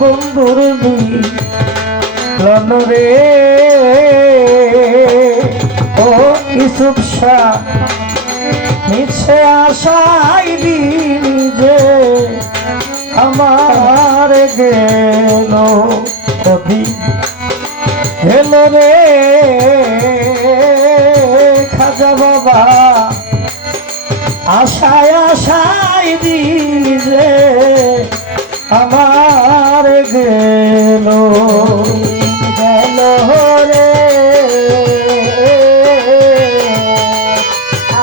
বন্ধুর মিলন রে ও ইউসুফ শাহ মিছে আশাই দিন যে আমার গেল কবি হেলো রে খাজা বাবা আশায় আশাই দিন যে আমার গেল গেল রে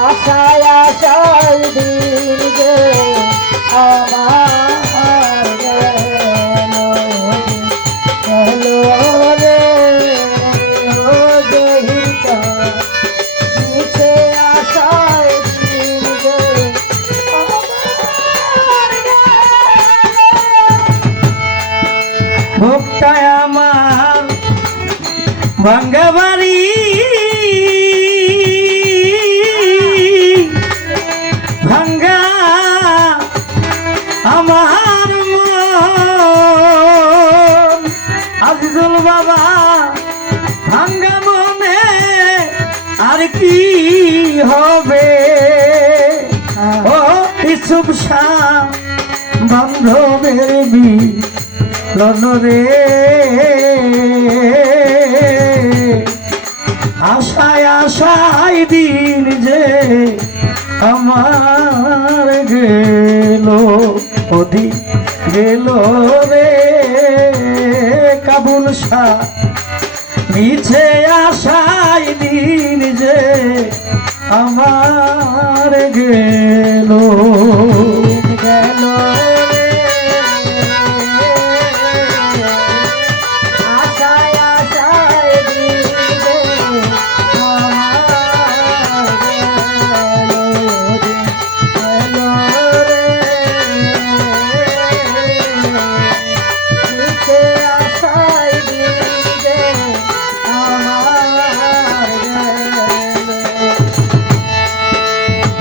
আশায় আশাই দিন যে আমার গেল গেল রে ও দেহিতা নিচে আশায় দিন যে ভোক্তায় আমার ভাঙ্গা বাড়ি ভাঙ্গা আমার মন আজিজুল বাবা ভাঙ্গা মনে আর কি হবে ও ইউসুফ শাহ বান্ধবের মিলন রে আশায় আশায় দিন যে আমার গেল ওদি গেল রে কাবুল শাহ মিছে আশায় দিন যে আমার গেল গেল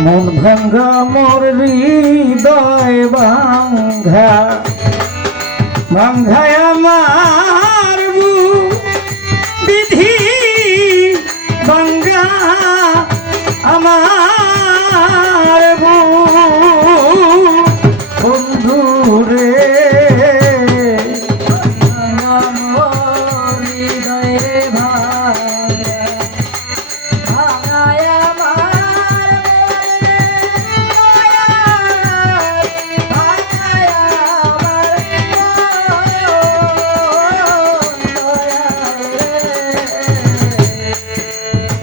মন ভাঙ্গা মোর হৃদয় ভাঙ্গা ভাঙ্গায় আমার বিধি ভাঙ্গা আমার বন্ধু রে হৃদয় রে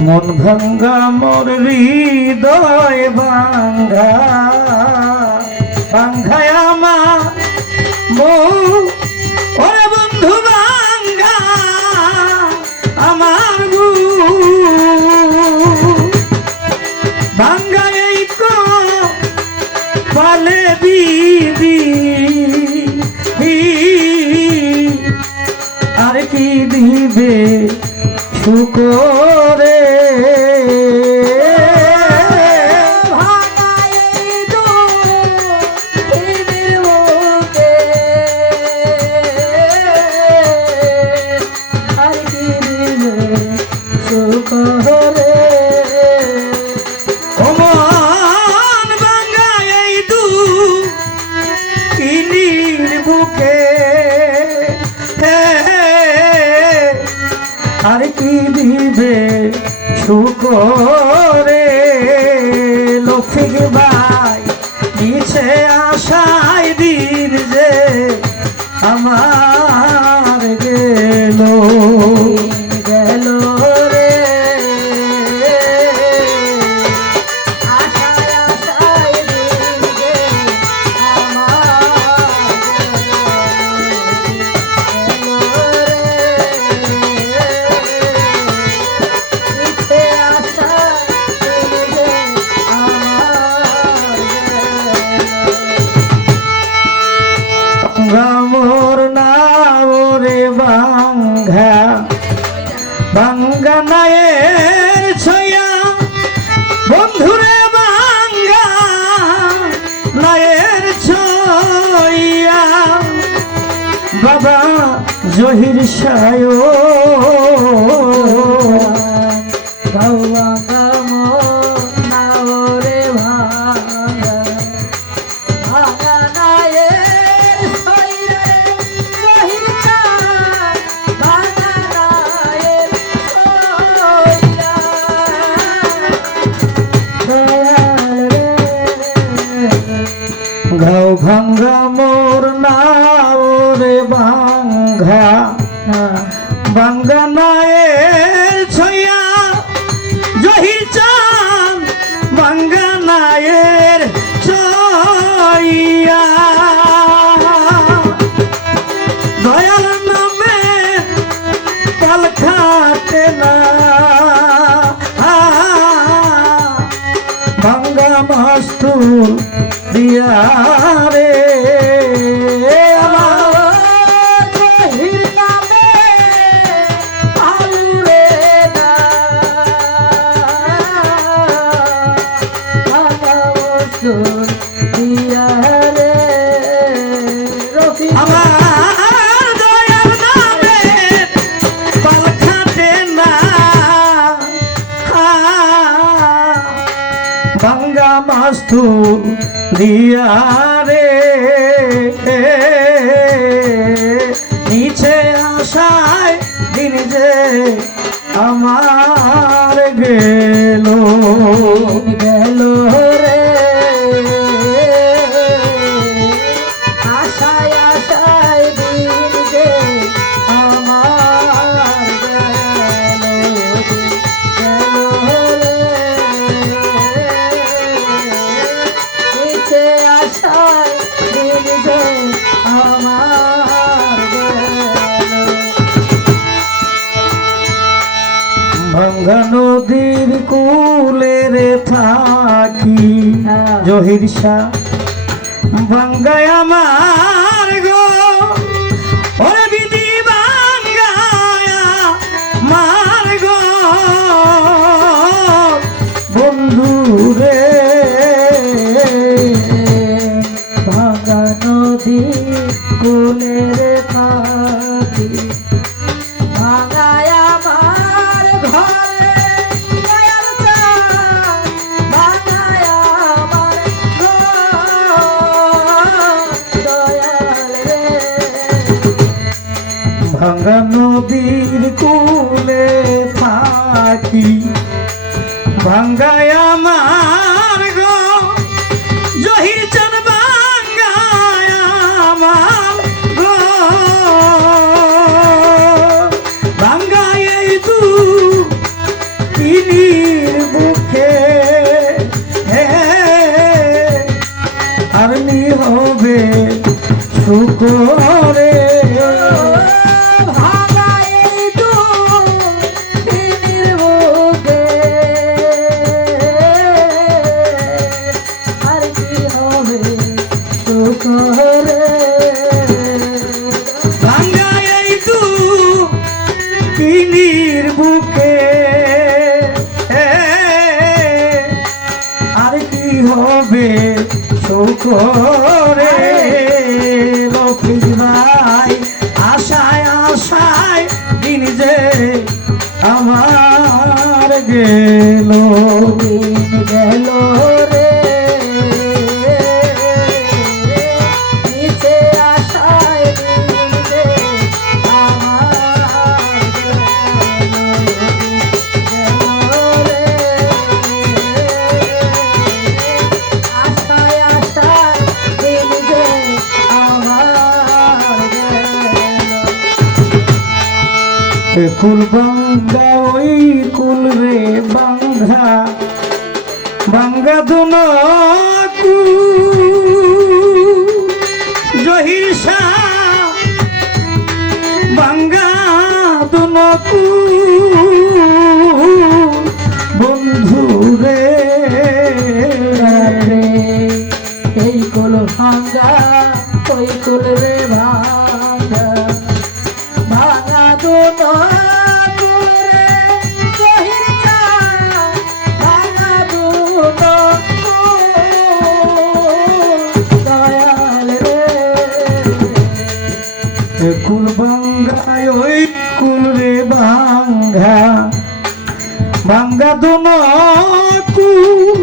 মন ভাঙ্গা মোর হৃদয় ভাঙ্গা ভাঙ্গায় আমার ওরে বন্ধু ভাঙ্গা আমার ভাঙ্গা এই কো পালে দিদি আর কি দিবে শুকরে আর কি দিবে শুকরে লফিক ভাই নিচে আশায় দিন যে আমার গেল গেল রে আশায় আশায় দিন যে আমার মোর না জহির সায় গাও ভাঙ্গা মন নাওরে ভাঙ্গা ভাঙ্গা নায়ের সইরে জহির চাঁদ ভাঙ্গা নায়ের সইরা দয়াল রে ঘাও ভাঙ্গা মোর নাও রে ভাঙ্গা ভাঙ্গা নায়ের ছইয়া জহির চান ভাঙ্গা নায়ের ছইয়া দয়াল নামে পাল খাটে না ভাঙ্গা মাস্তুল দিয়া রে জহির নামে আলুরে না ভাঙ্গা মসুর দিয়া রে রফি আমার দয়াল নামে পাল খাটে না ভাঙ্গা মাস্তু দিয়া রে নিচে আশায় দিন যে আমার গেল গেল রে আশায় আশায় দিন যে আমার গেল রে নিচে আশায় দিন যে আমার গেল ভাঙ্গা নদীর কুলে রে থাকি জহির শাহ ভাঙ্গায় আমার গো ওরে বিধি ভাঙ্গায় আমার গো বন্ধু রে ভাঙ্গা নদী কুলের পাখি ভাঙ্গায় আমার ঘরে দয়াল চাঁদ ভাঙ্গায় আমার ঘর দয়াল রে ভাঙ্গা নদীর কুলে থাকি ভাঙ্গায় আমার গো জহির চান ভাঙ্গায় আমার গো ভাঙ্গায় এই তু তিনির বুকে আরনি হবে শুকরে ভাঙ্গায় তো দিনের বুকে আর কি হবে সুখ রে ভাঙ্গায় এই তু তিনির বুকে আর কি হবে শুকরে লক্ষ্মী ভাই আশায় আশায় দিন যে আমার গেল দিন গেল রে নিচে আশায় দিন যে আমার গেল রে আশায় আশায় দিন যে আমার গেল কুল বাঙ্গা ওই কুল রে বাঙ্গা বাঙ্গা দুন জহির শাহ বাঙ্গা দুন বন্ধু রে রে এই কুল ভাঙ্গা ওই কুল রে ভাঙ্গা ভাঙ্গা দুনো কুল রে জহির চাঁদ ভাঙ্গা দুনো কুল দয়াল রে কুল বাঙ্গা দুনো কুল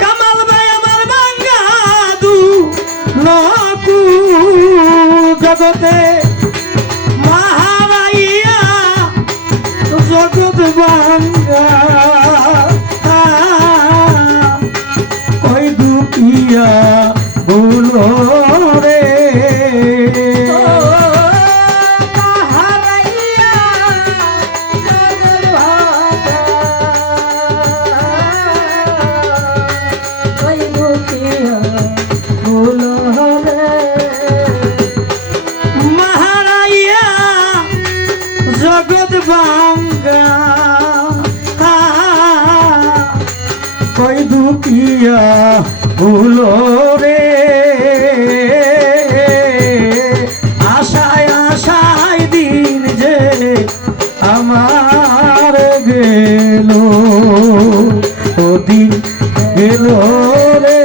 কামাল ভাই আমার ভাঙ্গা দুনো কুল জগতে মহারাইয়া জগৎ ভাঙ্গা ওই দুপিয়া ভুলো রে মহারাইয়া জগৎ ভাঙ্গা কই দুপিয়া ভুলো রে আশায় আশায় দিন যে আমার গেল ও দিন গেল রে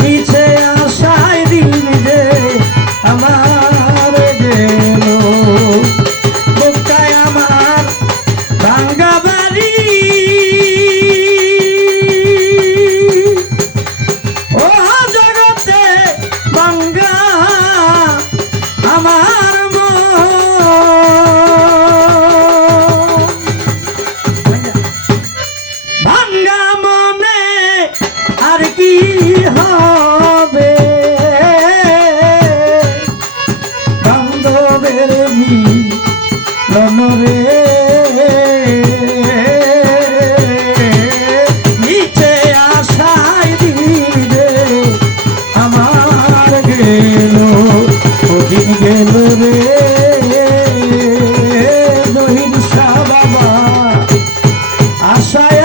মিছে আশায় দিন যে আমার গেল বুকটায় আমার ভাঙ্গা বাড়ি ও জগতে ভাঙ্গা আমার ভাঙ্গা মনে আর কি হবে বান্ধবের মিলন রে নিচে আশায় দিলে আমার গেল ওদিন গেল রে নহির শাহ বাবা আশায়